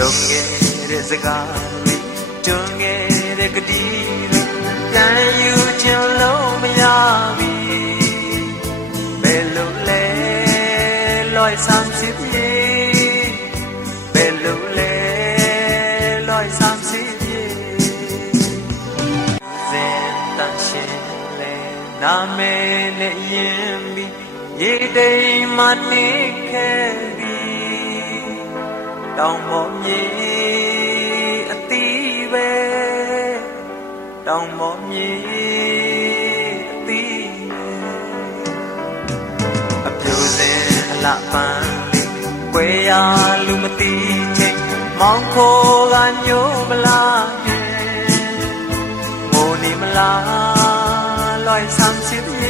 တဲ့စကားတွေတွန်းခဲ့တဲ့ကတိတွေပြန်ယူချင်လို့မရပြီဘယ်လိုလဲလွိုက်ဆမ်းစစ်ပြေဘယ်လိုလဲလွိုက်ဆမ်းစစ်ပြေစင်တန်ရှင်လဲနာမဲနဲ့ရင်ပြီးရေတိမ်မှနေခဲ့ပြီတောင်ပေါ်မြေအသီးပဲတောင်ပေါ်မြေအသီးအပြိုစင်အလှပန်းလေးကွယ်ရလူမသိချိန်မောင်ခိုးကညို့မလားငိုနေမလားလွိုက်ဆမ်းစစ်ပြေ